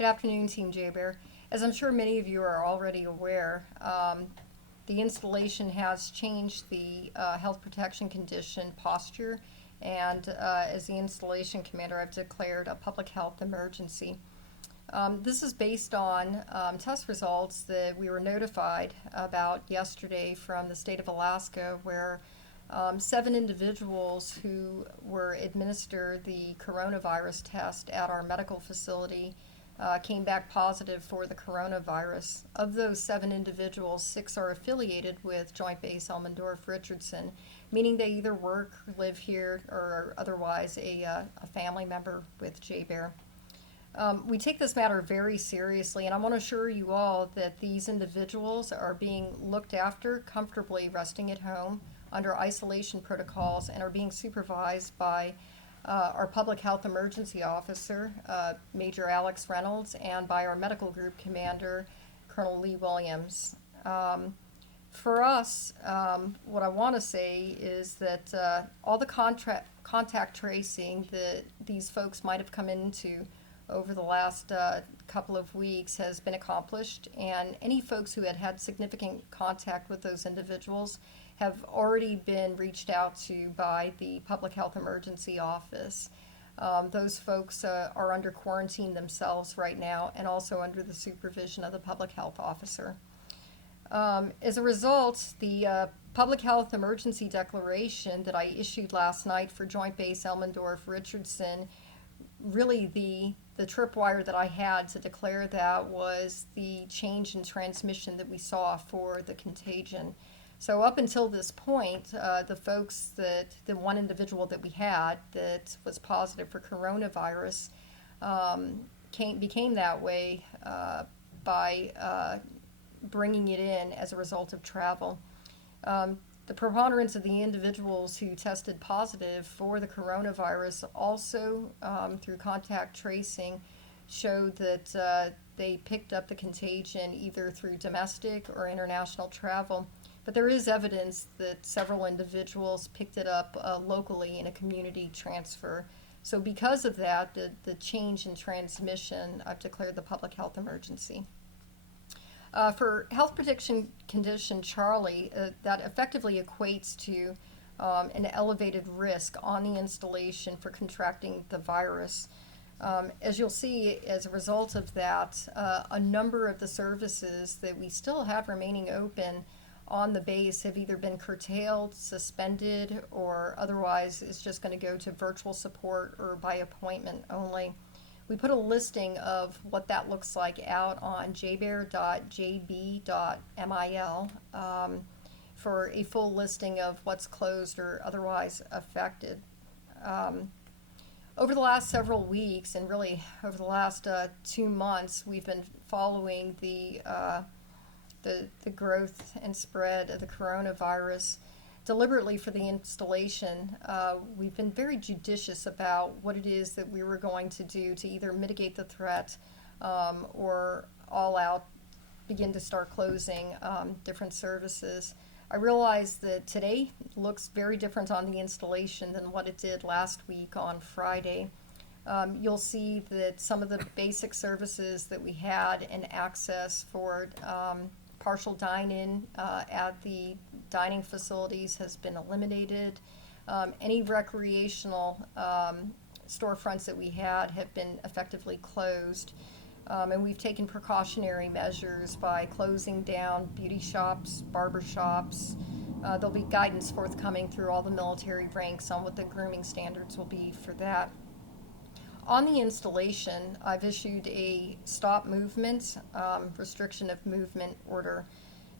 Good afternoon, Team JBER. As I'm sure many of you are already aware, the installation has changed the health protection condition posture, and as the installation commander, I've declared a public health emergency. This is based on test results that we were notified about yesterday from the state of Alaska, where 7 individuals who were administered the coronavirus test at our medical facility came back positive for the coronavirus. Of those 7 individuals, 6 are affiliated with Joint Base Elmendorf-Richardson, meaning they either work, live here, or are otherwise a family member with JBER. We take this matter very seriously, and I want to assure you all that these individuals are being looked after comfortably, resting at home under isolation protocols, and are being supervised by our public health emergency officer, Major Alex Reynolds, and by our medical group commander, Colonel Lee Williams. For us, what I want to say is that all the contact tracing that these folks might have come into over the last couple of weeks has been accomplished, and any folks who had significant contact with those individuals have already been reached out to by the Public Health Emergency Office. Those folks are under quarantine themselves right now, and also under the supervision of the Public Health Officer. As a result, the Public Health Emergency Declaration that I issued last night for Joint Base Elmendorf-Richardson, really the tripwire that I had to declare that was the change in transmission that we saw for the contagion. So up until this point, the folks the one individual that we had that was positive for coronavirus became that way by bringing it in as a result of travel. The preponderance of the individuals who tested positive for the coronavirus also, through contact tracing, showed that they picked up the contagion either through domestic or international travel. But there is evidence that several individuals picked it up locally in a community transfer. So because of that, the change in transmission, I've declared the public health emergency. For health protection condition Charlie, that effectively equates to an elevated risk on the installation for contracting the virus. As you'll see, as a result of that, a number of the services that we still have remaining open on the base have either been curtailed, suspended, or otherwise is just going to go to virtual support or by appointment only. We put a listing of what that looks like out on jber.jb.mil for a full listing of what's closed or otherwise affected. Over the last several weeks, and really over the last 2 months, we've been following the growth and spread of the coronavirus. Deliberately for the installation, we've been very judicious about what it is that we were going to do to either mitigate the threat or all out begin to start closing different services. I realize that today looks very different on the installation than what it did last week on Friday. You'll see that some of the basic services that we had and access for partial dine-in at the dining facilities has been eliminated. Any recreational storefronts that we had have been effectively closed. And we've taken precautionary measures by closing down beauty shops, barber shops. There'll be guidance forthcoming through all the military ranks on what the grooming standards will be for that. On the installation, I've issued a stop movement, restriction of movement order.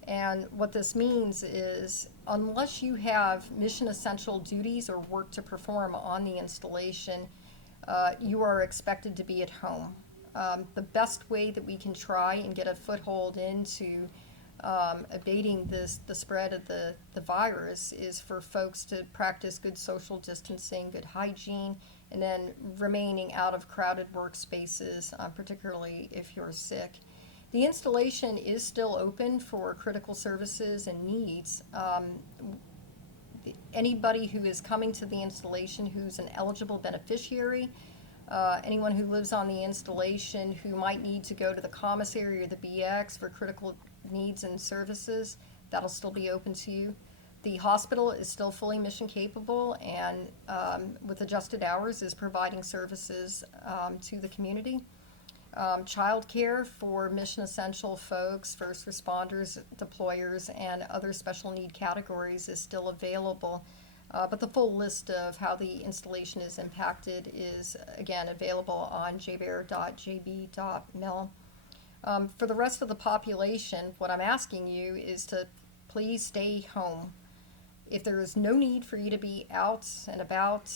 And what this means is, unless you have mission essential duties or work to perform on the installation, you are expected to be at home. The best way that we can try and get a foothold into abating the spread of the virus is for folks to practice good social distancing, good hygiene, and then remaining out of crowded workspaces, particularly if you're sick. The installation is still open for critical services and needs. Anybody who is coming to the installation who's an eligible beneficiary Anyone who lives on the installation who might need to go to the commissary or the BX for critical needs and services, that'll still be open to you. The hospital is still fully mission capable and with adjusted hours is providing services to the community. Child care for mission essential folks, first responders, deployers, and other special need categories is still available. But the full list of how the installation is impacted is, again, available on jbeer.jb.mil. For the rest of the population, what I'm asking you is to please stay home. If there is no need for you to be out and about,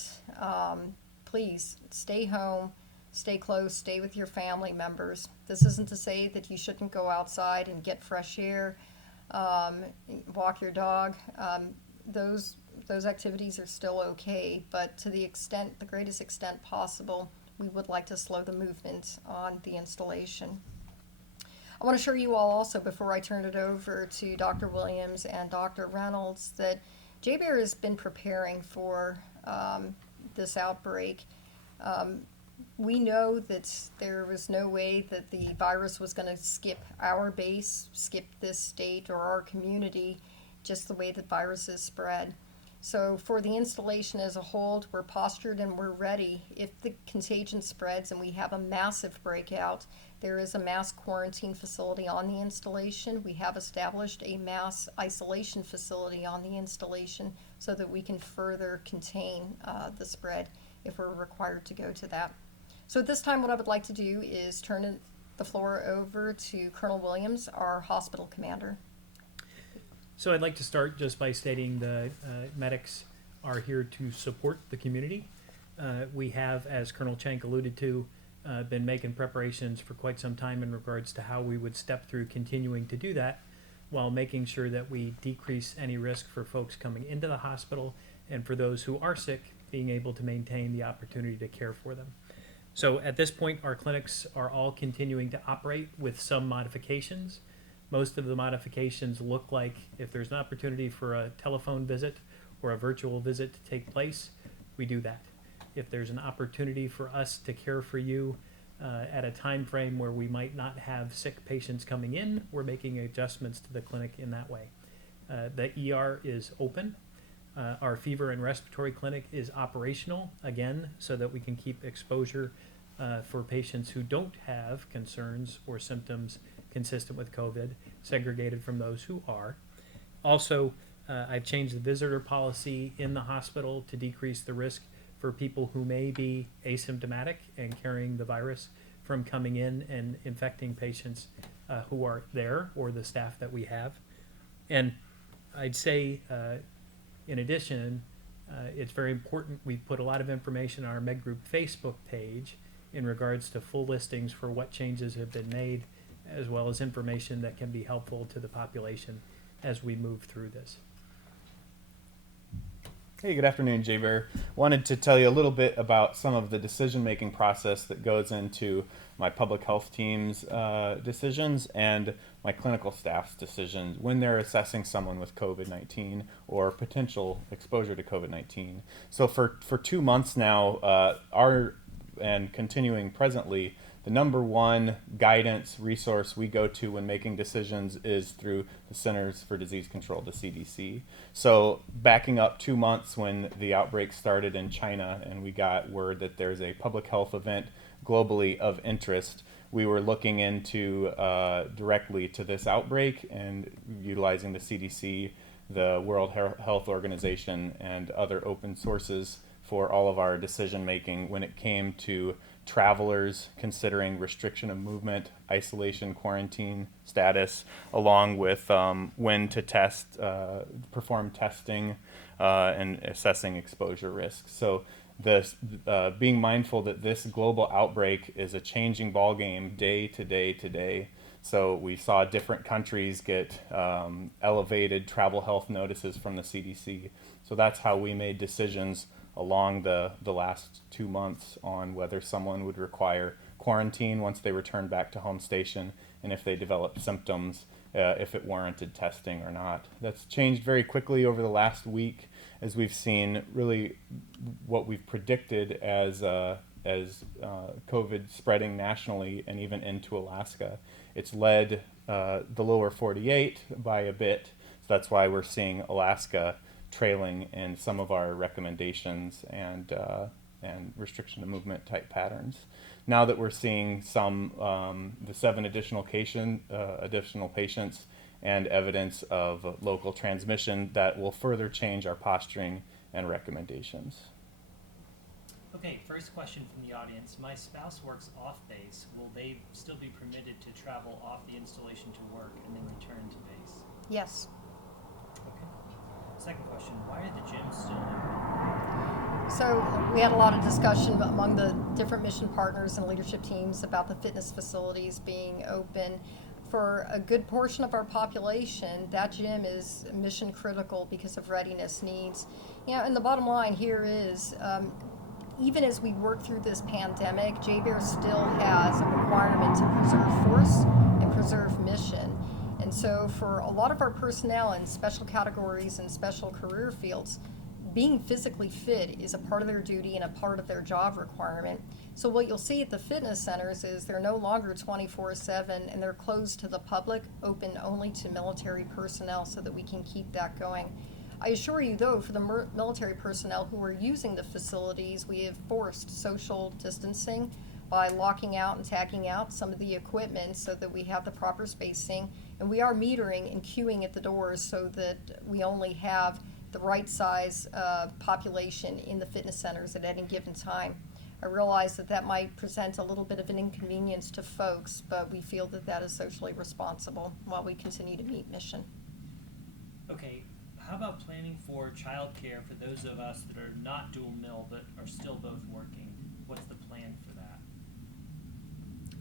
please stay home, stay close, stay with your family members. This isn't to say that you shouldn't go outside and get fresh air, walk your dog. Those activities are still okay, but to the greatest extent possible, we would like to slow the movement on the installation. I want to assure you all also, before I turn it over to Dr. Williams and Dr. Reynolds, that JBER has been preparing for this outbreak. We know that there was no way that the virus was going to skip our base, skip this state or our community, just the way that viruses spread. So for the installation as a whole, we're postured and we're ready. If the contagion spreads and we have a massive breakout, there is a mass quarantine facility on the installation. We have established a mass isolation facility on the installation so that we can further contain the spread if we're required to go to that. So at this time, what I would like to do is turn the floor over to Colonel Williams, our hospital commander. So I'd like to start just by stating the medics are here to support the community. We have, as Colonel Chank alluded to, been making preparations for quite some time in regards to how we would step through continuing to do that while making sure that we decrease any risk for folks coming into the hospital and for those who are sick being able to maintain the opportunity to care for them. So at this point, our clinics are all continuing to operate with some modifications. Most of the modifications look like if there's an opportunity for a telephone visit or a virtual visit to take place, we do that. If there's an opportunity for us to care for you at a time frame where we might not have sick patients coming in, we're making adjustments to the clinic in that way. The ER is open. Our fever and respiratory clinic is operational, again, so that we can keep exposure for patients who don't have concerns or symptoms consistent with COVID, segregated from those who are. Also, I've changed the visitor policy in the hospital to decrease the risk for people who may be asymptomatic and carrying the virus from coming in and infecting patients who are there or the staff that we have. And I'd say, in addition, it's very important. We've put a lot of information on our Med Group Facebook page in regards to full listings for what changes have been made, as well as information that can be helpful to the population as we move through this. Hey, good afternoon, JBER. Wanted to tell you a little bit about some of the decision-making process that goes into my public health team's decisions and my clinical staff's decisions when they're assessing someone with COVID-19 or potential exposure to COVID-19. So for 2 months now, and continuing presently, the number one guidance resource we go to when making decisions is through the Centers for Disease Control, the CDC. So backing up 2 months when the outbreak started in China and we got word that there's a public health event globally of interest, we were looking into directly to this outbreak and utilizing the CDC, the World Health Organization, and other open sources for all of our decision making when it came to travelers considering restriction of movement, isolation, quarantine status, along with when to test, perform testing, and assessing exposure risk. So this being mindful that this global outbreak is a changing ballgame day to day to day. So we saw different countries get elevated travel health notices from the CDC. So that's how we made decisions along the last 2 months on whether someone would require quarantine once they returned back to home station, and if they developed symptoms, if it warranted testing or not. That's changed very quickly over the last week as we've seen really what we've predicted as as COVID spreading nationally and even into Alaska. It's led the lower 48 by a bit, so that's why we're seeing Alaska trailing in some of our recommendations and restriction of movement type patterns. Now that we're seeing the 7 additional patients and evidence of local transmission, that will further change our posturing and recommendations. Okay, first question from the audience. My spouse works off base. Will they still be permitted to travel off the installation to work and then return to base? Yes. Okay. Second question, why are the gyms still open? So we had a lot of discussion among the different mission partners and leadership teams about the fitness facilities being open. For a good portion of our population, that gym is mission critical because of readiness needs. And the bottom line here is, even as we work through this pandemic, JBER still has a requirement to preserve force and preserve mission. And so for a lot of our personnel in special categories and special career fields, being physically fit is a part of their duty and a part of their job requirement. So what you'll see at the fitness centers is they're no longer 24/7 and they're closed to the public, open only to military personnel so that we can keep that going. I assure you though, for the military personnel who are using the facilities, we have forced social distancing by locking out and tagging out some of the equipment so that we have the proper spacing, and we are metering and queuing at the doors so that we only have the right size population in the fitness centers at any given time. I realize that that might present a little bit of an inconvenience to folks, but we feel that that is socially responsible while we continue to meet mission. Okay, how about planning for childcare for those of us that are not dual mil but are still both working? What's the plan for that?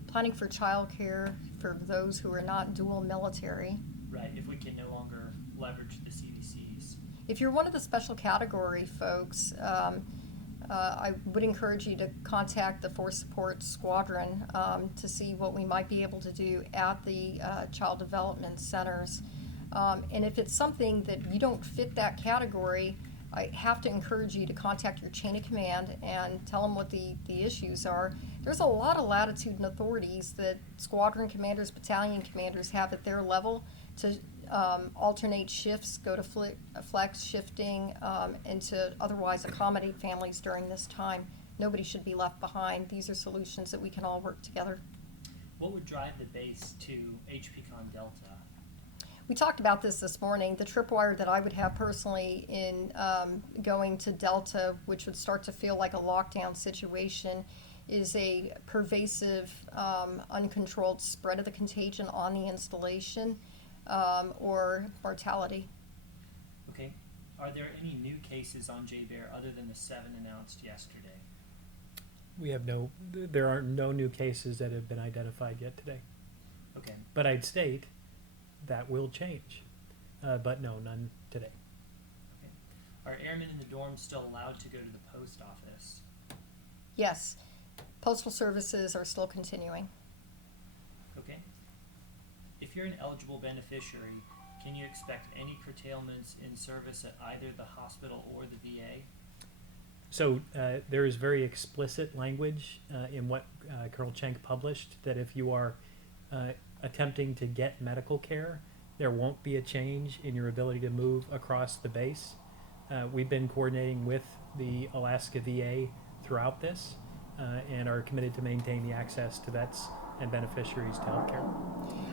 Planning for childcare for those who are not dual military. Right, if we can no longer leverage the CDCs. If you're one of the special category folks, I would encourage you to contact the Force Support Squadron to see what we might be able to do at the child development centers. And if it's something that you don't fit that category, I have to encourage you to contact your chain of command and tell them what the issues are. There's a lot of latitude and authorities that squadron commanders, battalion commanders have at their level to alternate shifts, go to flex shifting, and to otherwise accommodate families during this time. Nobody should be left behind. These are solutions that we can all work together. What would drive the base to HPCon Delta? We talked about this morning. The tripwire that I would have personally in going to Delta, which would start to feel like a lockdown situation, is a pervasive, uncontrolled spread of the contagion on the installation or mortality. Okay. Are there any new cases on JBER other than the 7 announced yesterday? There are no new cases that have been identified yet today. Okay. But I'd state that will change. But no, none today. Okay. Are airmen in the dorms still allowed to go to the post office? Yes. Postal services are still continuing. Okay. If you're an eligible beneficiary, can you expect any curtailments in service at either the hospital or the VA? So there is very explicit language in what Colonel Schenk published that if you are attempting to get medical care, there won't be a change in your ability to move across the base. We've been coordinating with the Alaska VA throughout this and are committed to maintain the access to vets and beneficiaries to health care.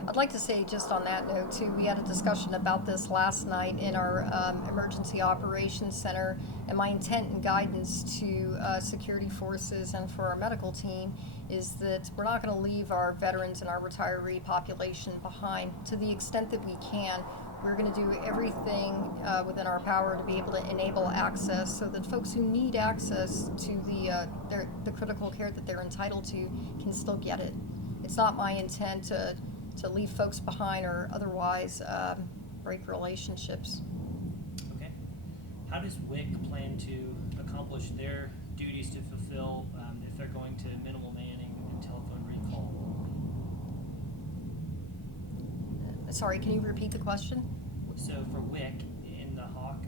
I'd like to say just on that note too, we had a discussion about this last night in our Emergency Operations Center, and my intent and guidance to security forces and for our medical team is that we're not going to leave our veterans and our retiree population behind. To the extent that we can, we're going to do everything within our power to be able to enable access so that folks who need access to the critical care that they're entitled to can still get it. It's not my intent to leave folks behind or otherwise break relationships. Okay. How does WIC plan to accomplish their duties to fulfill if they're going to minimal manning and telephone recall? Sorry, can you repeat the question? So for WIC in the HAWK,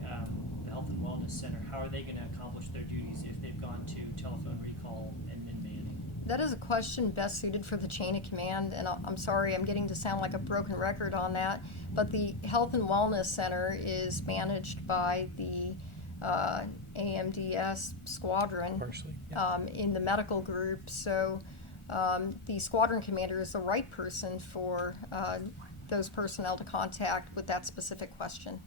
the Health and Wellness Center, how are they going to accomplish their duties if they've gone to telephone recall and then That is a question best suited for the chain of command, and I'm sorry, I'm getting to sound like a broken record on that, but the Health and Wellness Center is managed by the AMDS squadron Partially. Yeah. in the medical group, so the squadron commander is the right person for those personnel to contact with that specific question.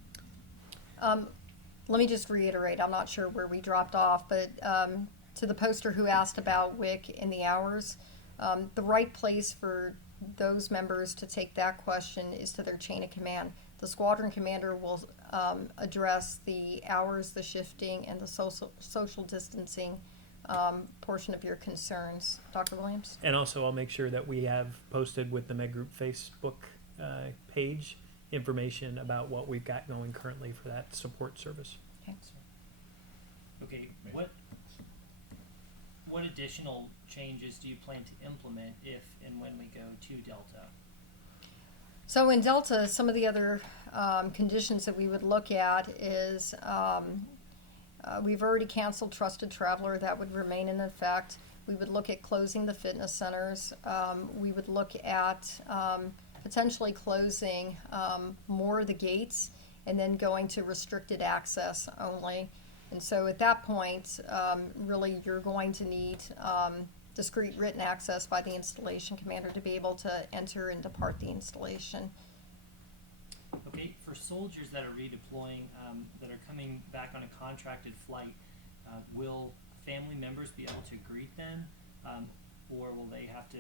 Let me just reiterate, I'm not sure where we dropped off, but to the poster who asked about WIC and the hours, the right place for those members to take that question is to their chain of command. The squadron commander will address the hours, the shifting, and the social distancing portion of your concerns. Dr. Williams? And also, I'll make sure that we have posted with the Med Group Facebook page information about what we've got going currently for that support service. Okay, what additional changes do you plan to implement if and when we go to Delta? So in Delta, some of the other conditions that we would look at is we've already canceled Trusted Traveler. That would remain in effect. We would look at closing the fitness centers. We would look at potentially closing more of the gates and then going to restricted access only. And so at that point, really you're going to need discrete written access by the installation commander to be able to enter and depart the installation. Okay, for soldiers that are redeploying, that are coming back on a contracted flight, will family members be able to greet them, or will they have to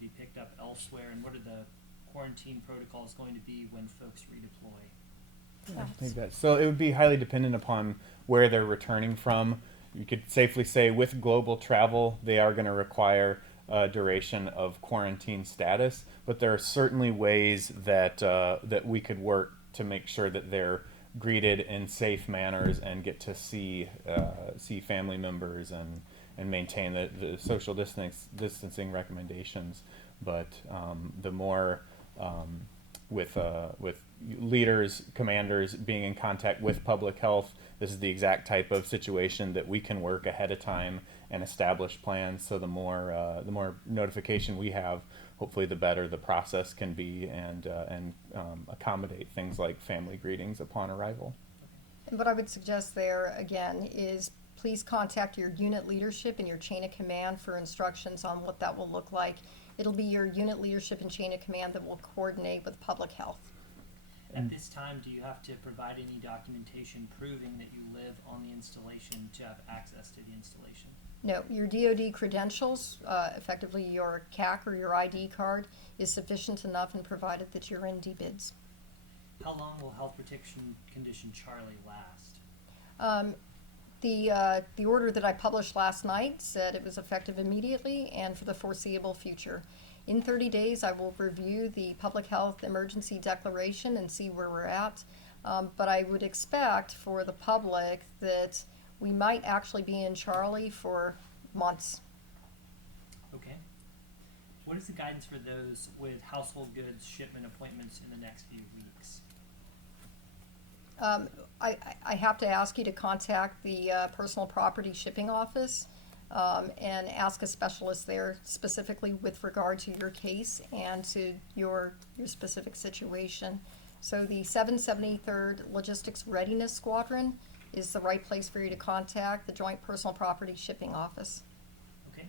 be picked up elsewhere? And what are the quarantine protocols going to be when folks redeploy? So it would be highly dependent upon where they're returning from. You could safely say with global travel, they are going to require a duration of quarantine status, but there are certainly ways that that we could work to make sure that they're greeted in safe manners and get to see family members and maintain the social distancing recommendations. But the more with leaders, commanders being in contact with public health, this is the exact type of situation that we can work ahead of time and establish plans. So the more notification we have, hopefully the better the process can be and accommodate things like family greetings upon arrival. And what I would suggest there again is please contact your unit leadership and your chain of command for instructions on what that will look like. It'll be your unit leadership and chain of command that will coordinate with public health. At this time, do you have to provide any documentation proving that you live on the installation to have access to the installation? No, your DoD credentials, effectively your CAC or your ID card, is sufficient enough and provided that you're in DBIDS. How long will health protection condition Charlie last? The order that I published last night said it was effective immediately and for the foreseeable future. In 30 days, I will review the public health emergency declaration and see where we're at. But I would expect for the public that we might actually be in Charlie for months. Okay. What is the guidance for those with household goods shipment appointments in the next few weeks? I have to ask you to contact the personal property shipping office and ask a specialist there specifically with regard to your case and to your specific situation. So the 773rd Logistics Readiness Squadron is the right place for you to contact the Joint Personal Property Shipping Office. Okay.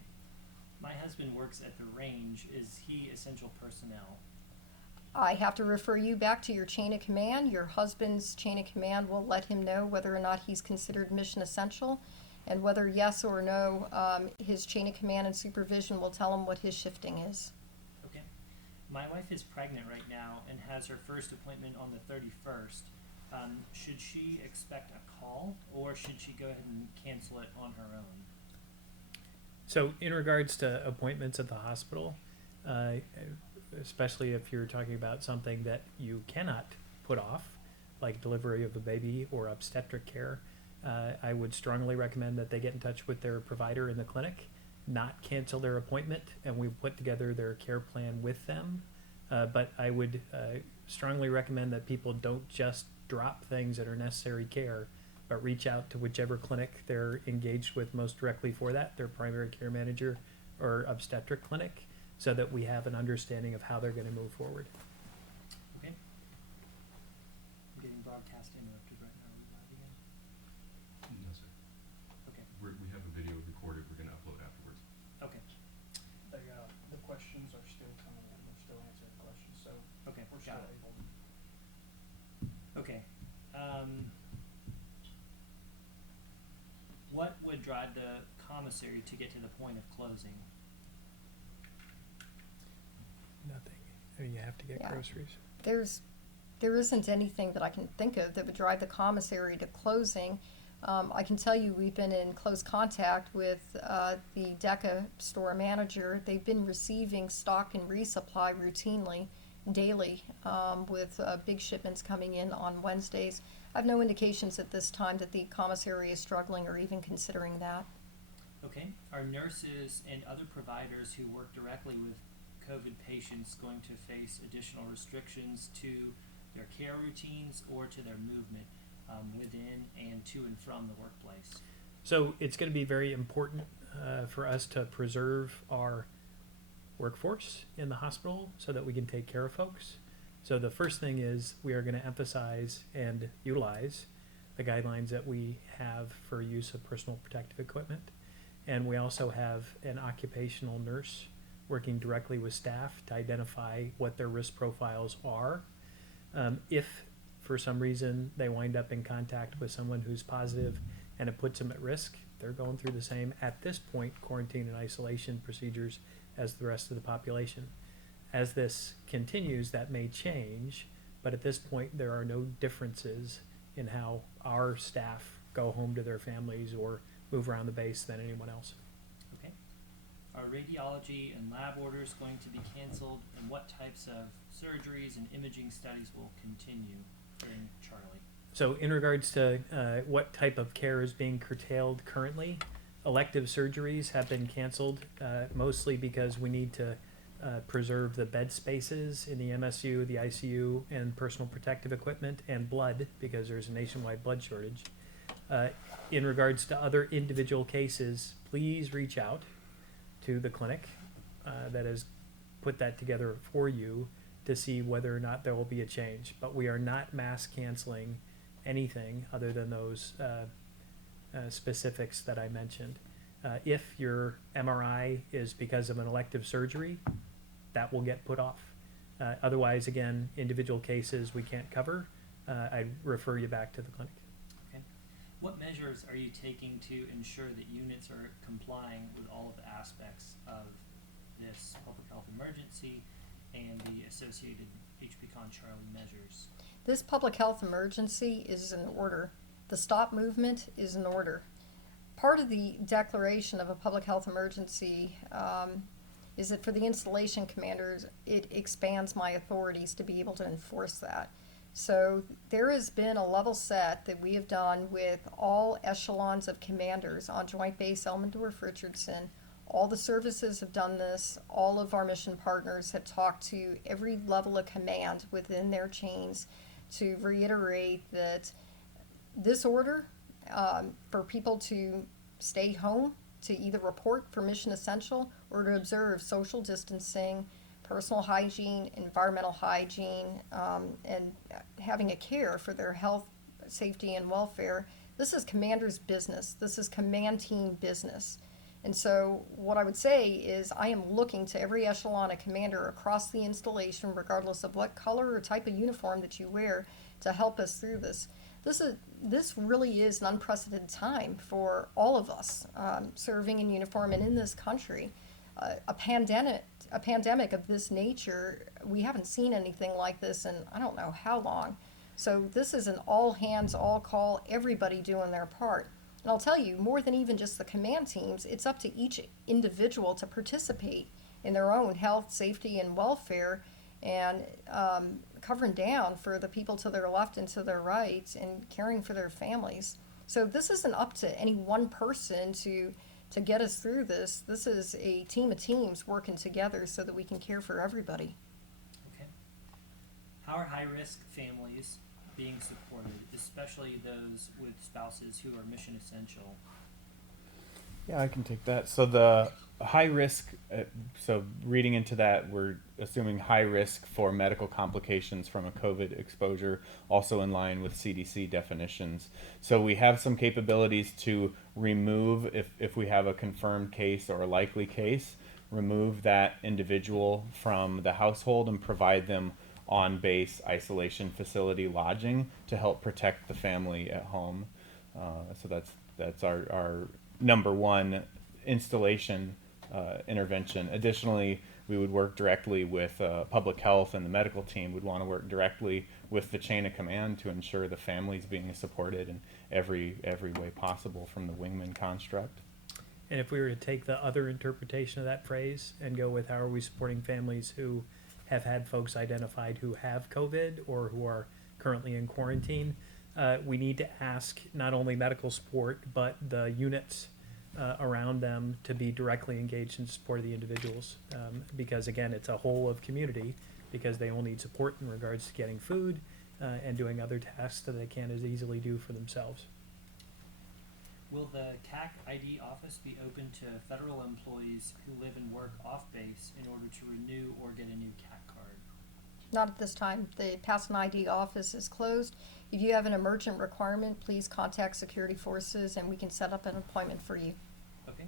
My husband works at the range. Is he essential personnel? I have to refer you back to your chain of command. Your husband's chain of command will let him know whether or not he's considered mission essential, and whether yes or no, his chain of command and supervision will tell him what his shifting is. Okay. My wife is pregnant right now and has her first appointment on the 31st. Should she expect a call, or should she go ahead and cancel it on her own? So in regards to appointments at the hospital, especially if you're talking about something that you cannot put off, like delivery of a baby or obstetric care, I would strongly recommend that they get in touch with their provider in the clinic, not cancel their appointment, and we put together their care plan with them. But I would strongly recommend that people don't just drop things that are necessary care, but reach out to whichever clinic they're engaged with most directly for that, their primary care manager or obstetric clinic, so that we have an understanding of how they're going to move forward. Okay. I'm getting broadcast interrupted right now. Are we live again? No, sir. Okay. We have a video recorded. We're going to upload afterwards. Okay. The questions are still coming in, we're still answering questions, so Okay. we're Got still it. able. Okay. What would drive the commissary to get to the point of closing? Nothing. I mean, you have to get Yeah. groceries. There isn't anything that I can think of that would drive the commissary to closing. I can tell you we've been in close contact with the DECA store manager. They've been receiving stock and resupply routinely, daily, with big shipments coming in on Wednesdays. I have no indications at this time that the commissary is struggling or even considering that. Okay. Are nurses and other providers who work directly with COVID patients going to face additional restrictions to their care routines or to their movement within and to and from the workplace? So it's going to be very important for us to preserve our workforce in the hospital so that we can take care of folks. So the first thing is we are going to emphasize and utilize the guidelines that we have for use of personal protective equipment. And we also have an occupational nurse working directly with staff to identify what their risk profiles are. If for some reason they wind up in contact with someone who's positive and it puts them at risk, they're going through the same, at this point, quarantine and isolation procedures as the rest of the population. As this continues, that may change, but at this point, there are no differences in how our staff go home to their families or move around the base than anyone else. Okay. Are radiology and lab orders going to be canceled, and what types of surgeries and imaging studies will continue during Charlie? So in regards to what type of care is being curtailed currently, elective surgeries have been canceled, mostly because we need to preserve the bed spaces in the MSU, the ICU, and personal protective equipment, and blood, because there's a nationwide blood shortage. In regards to other individual cases, please reach out to the clinic that has put that together for you to see whether or not there will be a change. But we are not mass canceling anything other than those specifics that I mentioned. If your MRI is because of an elective surgery, that will get put off. Otherwise, again, individual cases we can't cover. I'd refer you back to the clinic. Okay. What measures are you taking to ensure that units are complying with all of the aspects of this public health emergency and the associated HPCon Charlie measures? This public health emergency is in order. The stop movement is in order. Part of the declaration of a public health emergency is that for the installation commanders, it expands my authorities to be able to enforce that. So there has been a level set that we have done with all echelons of commanders on Joint Base Elmendorf-Richardson. All the services have done this. All of our mission partners have talked to every level of command within their chains to reiterate that this order for people to stay home, to either report for mission essential or to observe social distancing, personal hygiene, environmental hygiene, and having a care for their health, safety, and welfare. This is commander's business. This is command team business. And so what I would say is I am looking to every echelon of commander across the installation, regardless of what color or type of uniform that you wear, to help us through this. This really is an unprecedented time for all of us serving in uniform and in this country. A pandemic of this nature, we haven't seen anything like this in I don't know how long. So this is an all hands, all call, everybody doing their part. And I'll tell you, more than even just the command teams, it's up to each individual to participate in their own health, safety, and welfare, and covering down for the people to their left and to their right and caring for their families. So this isn't up to any one person to get us through this. This is a team of teams working together so that we can care for everybody. Okay. How are high-risk families being supported, especially those with spouses who are mission essential? Yeah, I can take that. So the high risk, so reading into that, we're assuming high risk for medical complications from a COVID exposure, also in line with CDC definitions. So we have some capabilities to remove, if we have a confirmed case or a likely case, remove that individual from the household and provide them on base isolation facility lodging to help protect the family at home. So that's our number one installation intervention. Additionally, we would work directly with public health, and the medical team would want to work directly with the chain of command to ensure the family's being supported in every way possible from the wingman construct. And if we were to take the other interpretation of that phrase and go with how are we supporting families who have had folks identified who have COVID or who are currently in quarantine, we need to ask not only medical support, but the units around them to be directly engaged in support of the individuals. Because again, it's a whole of community, because they all need support in regards to getting food and doing other tasks that they can't as easily do for themselves. Will the CAC ID office be open to federal employees who live and work off base in order to renew or get a new CAC card? Not at this time. The Pass and ID office is closed. If you have an emergent requirement, please contact security forces and we can set up an appointment for you. Okay.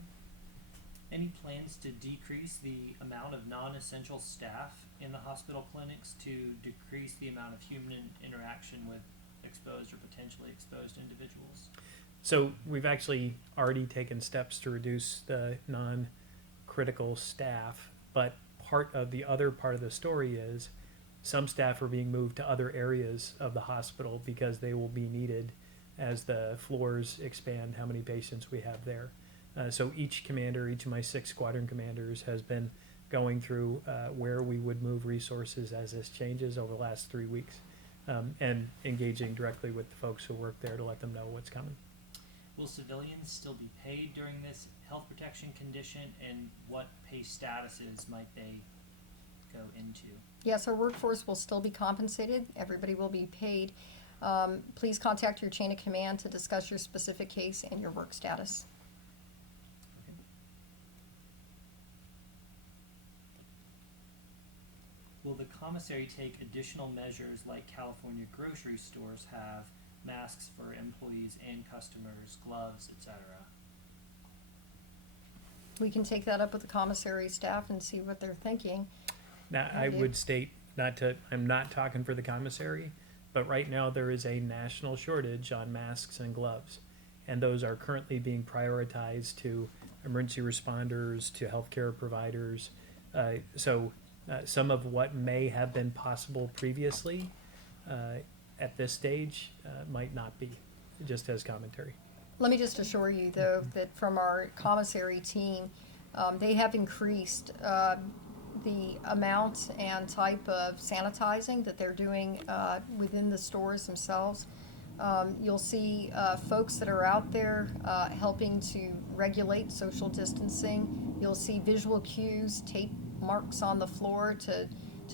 Any plans to decrease the amount of non-essential staff in the hospital clinics to decrease the amount of human interaction with exposed or potentially exposed individuals? So we've actually already taken steps to reduce the non-critical staff, but the other part of the story is some staff are being moved to other areas of the hospital because they will be needed as the floors expand, how many patients we have there. So each commander, each of my 6 squadron commanders has been going through where we would move resources as this changes over the last 3 weeks, and engaging directly with the folks who work there to let them know what's coming. Will civilians still be paid during this health protection condition, and what pay statuses might they go into? Yes, our workforce will still be compensated. Everybody will be paid. Please contact your chain of command to discuss your specific case and your work status. Okay. Will the commissary take additional measures like California grocery stores have, masks for employees and customers, gloves, etc.? We can take that up with the commissary staff and see what they're thinking. Now, I Okay. would state, I'm not talking for the commissary, but right now there is a national shortage on masks and gloves. And those are currently being prioritized to emergency responders, to healthcare providers. So some of what may have been possible previously at this stage might not be, just as commentary. Let me just assure you, though, that from our commissary team, they have increased the amount and type of sanitizing that they're doing within the stores themselves. You'll see folks that are out there helping to regulate social distancing. You'll see visual cues, tape marks on the floor to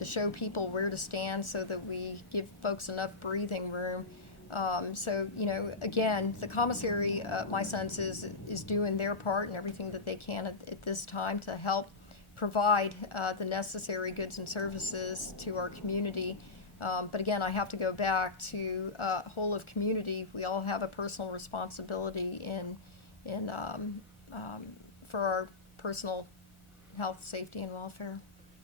show people where to stand so that we give folks enough breathing room. So, again, the commissary, my sense is doing their part and everything that they can at this time to help provide the necessary goods and services to our community. But again, I have to go back to whole of community. We all have a personal responsibility in for our personal health, safety, and welfare.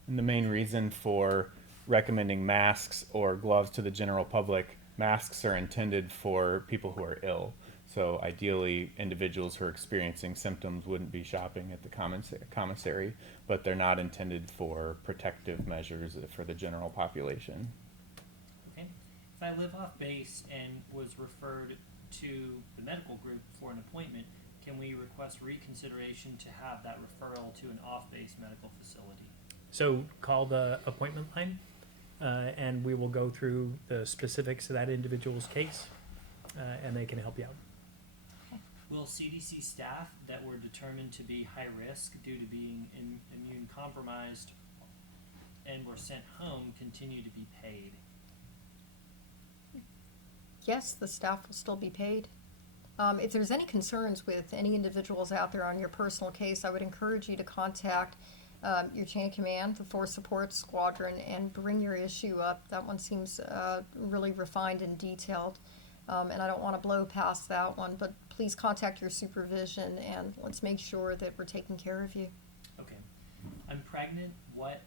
And the main reason for recommending masks or gloves to the general public, masks are intended for people who are ill. So ideally, individuals who are experiencing symptoms wouldn't be shopping at the commissary, but they're not intended for protective measures for the general population. Okay. If I live off base and was referred to the medical group for an appointment, can we request reconsideration to have that referral to an off-base medical facility? So call the appointment line, and we will go through the specifics of that individual's case, and they can help you out. Will CDC staff that were determined to be high risk due to being immune compromised and were sent home continue to be paid? Yes, the staff will still be paid. If there's any concerns with any individuals out there on your personal case, I would encourage you to contact your chain of command, the Force Support Squadron, and bring your issue up. That one seems really refined and detailed, and I don't want to blow past that one, but please contact your supervision and let's make sure that we're taking care of you. Okay. I'm pregnant. What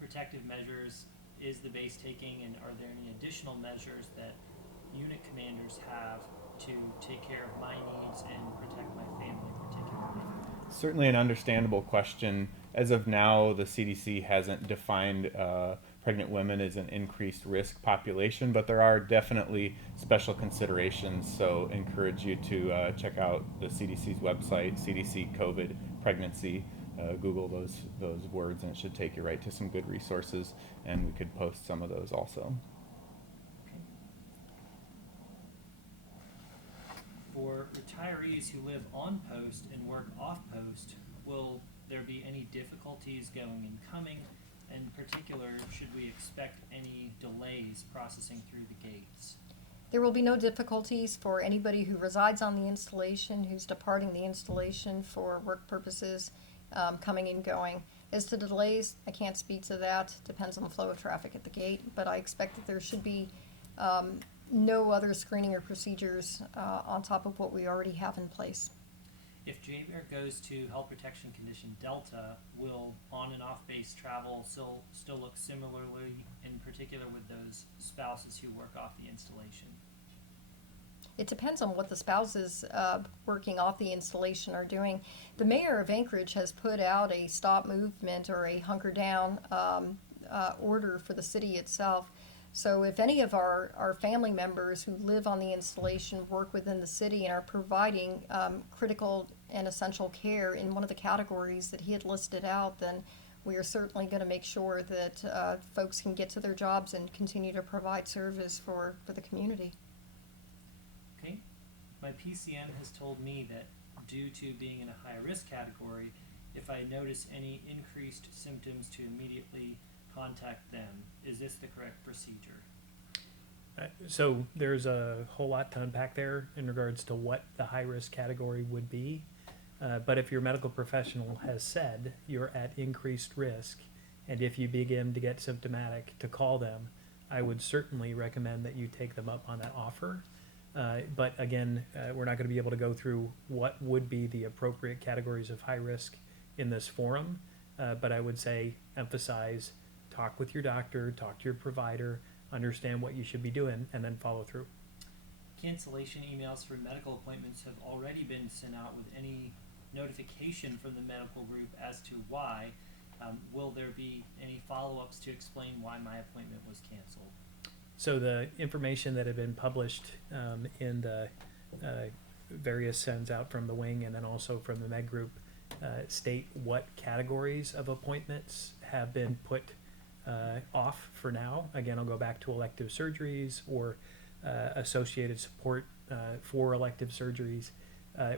protective measures is the base taking, and are there any additional measures that unit commanders have to take care of my needs and protect my family particularly? Certainly an understandable question. As of now, the CDC hasn't defined pregnant women as an increased risk population, but there are definitely special considerations. So encourage you to check out the CDC's website, CDC COVID pregnancy. Google those words, and it should take you right to some good resources. And we could post some of those also. Okay. For retirees who live on post and work off post, will there be any difficulties going and coming? In particular, should we expect any delays processing through the gates? There will be no difficulties for anybody who resides on the installation, who's departing the installation for work purposes, coming and going. As to delays, I can't speak to that. Depends on the flow of traffic at the gate, but I expect that there should be no other screening or procedures on top of what we already have in place. If JBER goes to health protection condition Delta, will on and off base travel still look similarly, in particular with those spouses who work off the installation? It depends on what the spouses working off the installation are doing. The mayor of Anchorage has put out a stop movement or a hunker down order for the city itself. So if any of our family members who live on the installation work within the city and are providing critical and essential care in one of the categories that he had listed out, then we are certainly going to make sure that folks can get to their jobs and continue to provide service for the community. Okay. My PCM has told me that due to being in a high risk category, if I notice any increased symptoms to immediately contact them. Is this the correct procedure? So there's a whole lot to unpack there in regards to what the high risk category would be. But if your medical professional has said you're at increased risk, and if you begin to get symptomatic, to call them, I would certainly recommend that you take them up on that offer. But again, we're not going to be able to go through what would be the appropriate categories of high risk in this forum. But I would say emphasize, talk with your doctor, talk to your provider, understand what you should be doing, and then follow through. Cancellation emails for medical appointments have already been sent out with any notification from the medical group as to why. Will there be any follow-ups to explain why my appointment was canceled? So the information that had been published in the various sends out from the wing and then also from the med group state what categories of appointments have been put off for now. Again, I'll go back to elective surgeries or associated support for elective surgeries.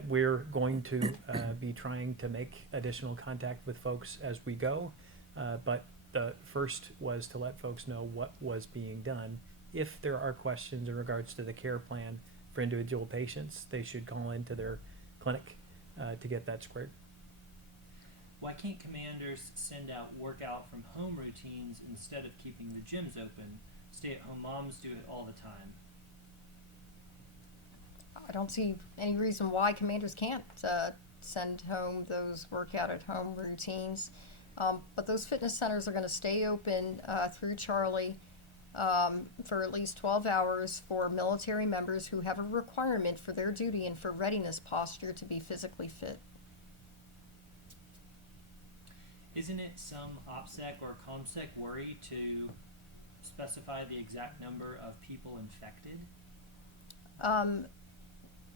We're going to be trying to make additional contact with folks as we go, but the first was to let folks know what was being done. If there are questions in regards to the care plan for individual patients, they should call into their clinic to get that squared. Why can't commanders send out workout from home routines instead of keeping the gyms open? Stay-at-home moms do it all the time. I don't see any reason why commanders can't send home those workout at home routines. But those fitness centers are going to stay open through Charlie for at least 12 hours for military members who have a requirement for their duty and for readiness posture to be physically fit. Isn't it some OPSEC or COMSEC worry to specify the exact number of people infected?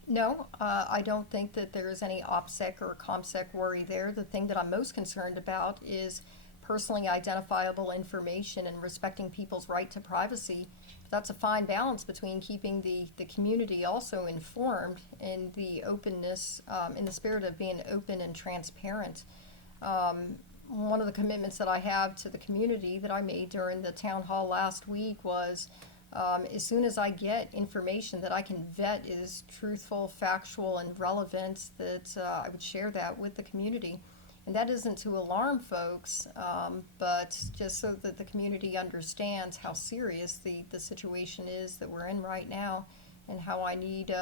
No, I don't think that there's any OPSEC or COMSEC worry there. The thing that I'm most concerned about is personally identifiable information and respecting people's right to privacy. That's a fine balance between keeping the community also informed in the openness, in the spirit of being open and transparent. One of the commitments that I have to the community that I made during the town hall last week was As soon as I get information that I can vet is truthful, factual, and relevant, that I would share that with the community. And that isn't to alarm folks, but just so that the community understands how serious the situation is that we're in right now, and how I need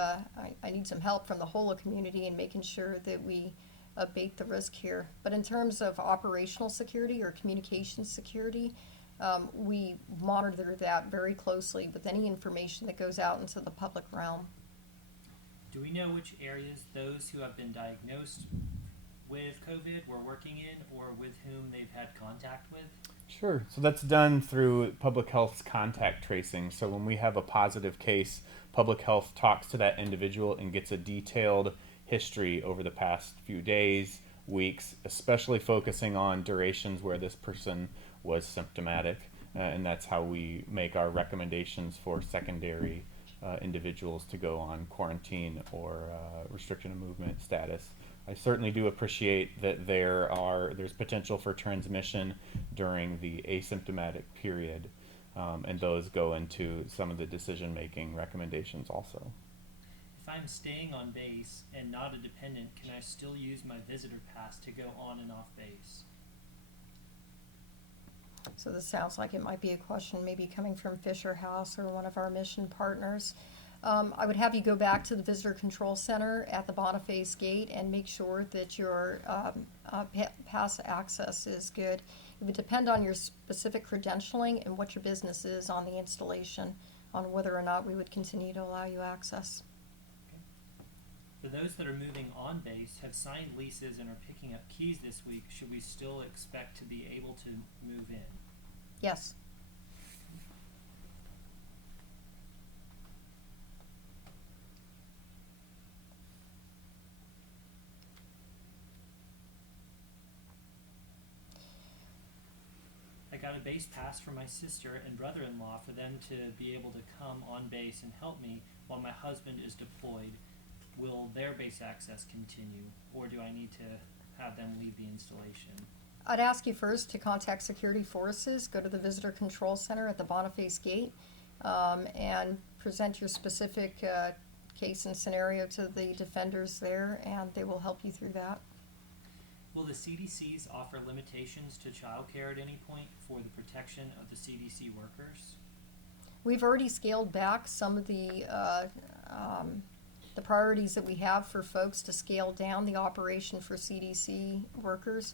some help from the whole community in making sure that we abate the risk here. But in terms of operational security or communication security, we monitor that very closely with any information that goes out into the public realm. Do we know which areas those who have been diagnosed with COVID were working in, or with whom they've had contact with? Sure. So that's done through public health's contact tracing. So when we have a positive case, public health talks to that individual and gets a detailed history over the past few days, weeks, especially focusing on durations where this person was symptomatic. And that's how we make our recommendations for secondary individuals to go on quarantine or restriction of movement status. I certainly do appreciate that there's potential for transmission during the asymptomatic period, and those go into some of the decision-making recommendations also. If I'm staying on base and not a dependent, can I still use my visitor pass to go on and off base? So this sounds like it might be a question maybe coming from Fisher House or one of our mission partners. I would have you go back to the Visitor Control Center at the Boniface Gate and make sure that your pass access is good. It would depend on your specific credentialing and what your business is on the installation on whether or not we would continue to allow you access. For those that are moving on base, have signed leases and are picking up keys this week, should we still expect to be able to move in? Yes. I got a base pass for my sister and brother-in-law for them to be able to come on base and help me while my husband is deployed. Will their base access continue, or do I need to have them leave the installation? I'd ask you first to contact Security Forces, go to the Visitor Control Center at the Boniface Gate, and present your specific case and scenario to the defenders there, and they will help you through that. Will the CDCs offer limitations to childcare at any point for the protection of the CDC workers? We've already scaled back some of the priorities that we have for folks to scale down the operation for CDC workers.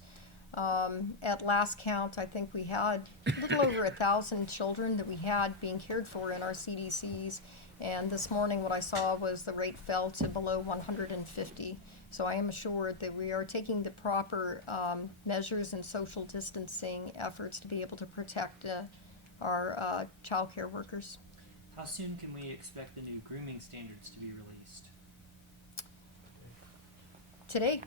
At last count, I think we had a little over 1,000 children that we had being cared for in our CDCs, and this morning what I saw was the rate fell to below 150. So I am assured that we are taking the proper measures and social distancing efforts to be able to protect our child care workers. How soon can we expect the new grooming standards to be released? Today.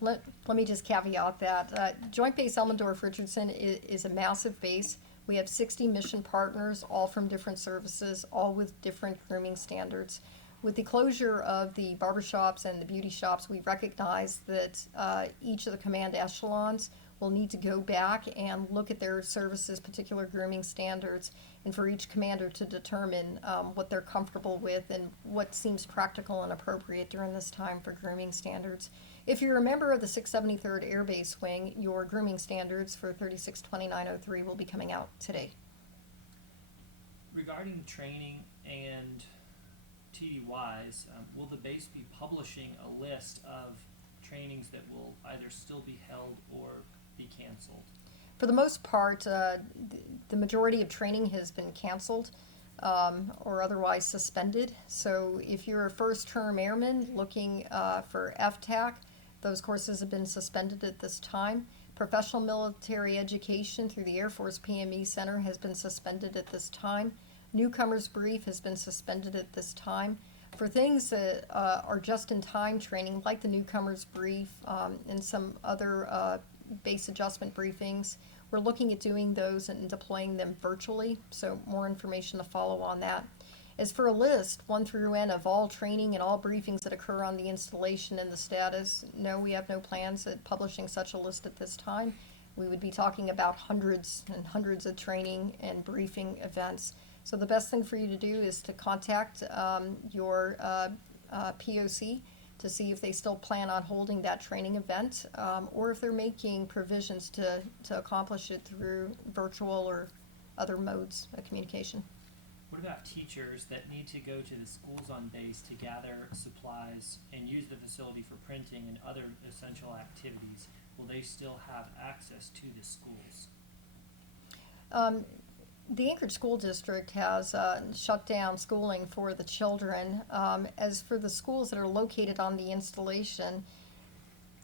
Let me just caveat that. Joint Base Elmendorf-Richardson is a massive base. We have 60 mission partners, all from different services, all with different grooming standards. With the closure of the barbershops and the beauty shops, we recognize that each of the command echelons will need to go back and look at their services' particular grooming standards, and for each commander to determine what they're comfortable with and what seems practical and appropriate during this time for grooming standards. If you're a member of the 673rd Air Base Wing, your grooming standards for 362903 will be coming out today. Regarding training and TDYs, will the base be publishing a list of trainings that will either still be held or be canceled? For the most part, the majority of training has been canceled or otherwise suspended. So if you're a first-term airman looking for FTAC, those courses have been suspended at this time. Professional military education through the Air Force PME Center has been suspended at this time. Newcomers Brief has been suspended at this time. For things that are just-in-time training, like the Newcomers Brief and some other base adjustment briefings, we're looking at doing those and deploying them virtually, so more information to follow on that. As for a list, 1 through N, of all training and all briefings that occur on the installation and the status, no, we have no plans at publishing such a list at this time. we would be talking about hundreds and hundreds of training and briefing events. So the best thing for you to do is to contact your POC to see if they still plan on holding that training event, or if they're making provisions to accomplish it through virtual or other modes of communication. What about teachers that need to go to the schools on base to gather supplies and use the facility for printing and other essential activities? Will they still have access to the schools? The Anchorage School District has shut down schooling for the children. As for the schools that are located on the installation,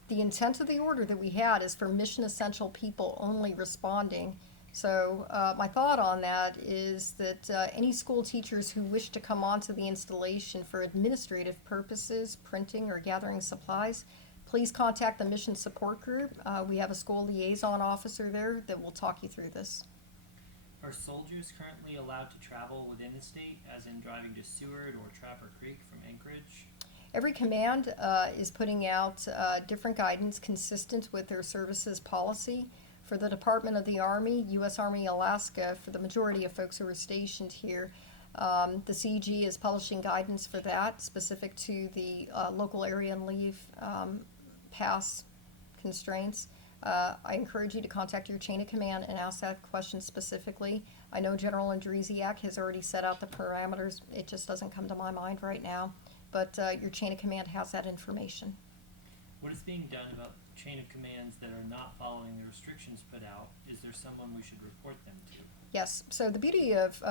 the intent of the order that we had is for mission essential people only responding. So my thought on that is that any school teachers who wish to come onto the installation for administrative purposes, printing or gathering supplies, please contact the Mission Support Group. We have a school liaison officer there that will talk you through this. Are soldiers currently allowed to travel within the state, as in driving to Seward or Trapper Creek from Anchorage? Every command is putting out different guidance consistent with their services policy. For the Department of the Army, U.S. Army Alaska, for the majority of folks who are stationed here, the CG is publishing guidance for that, specific to the local area and leave pass constraints. I encourage you to contact your chain of command and ask that question specifically. I know General Andresiak has already set out the parameters. It just doesn't come to my mind right now. But your chain of command has that information. What is being done about chain of commands that are not following the restrictions put out? Is there someone we should report them to? Yes. So the beauty of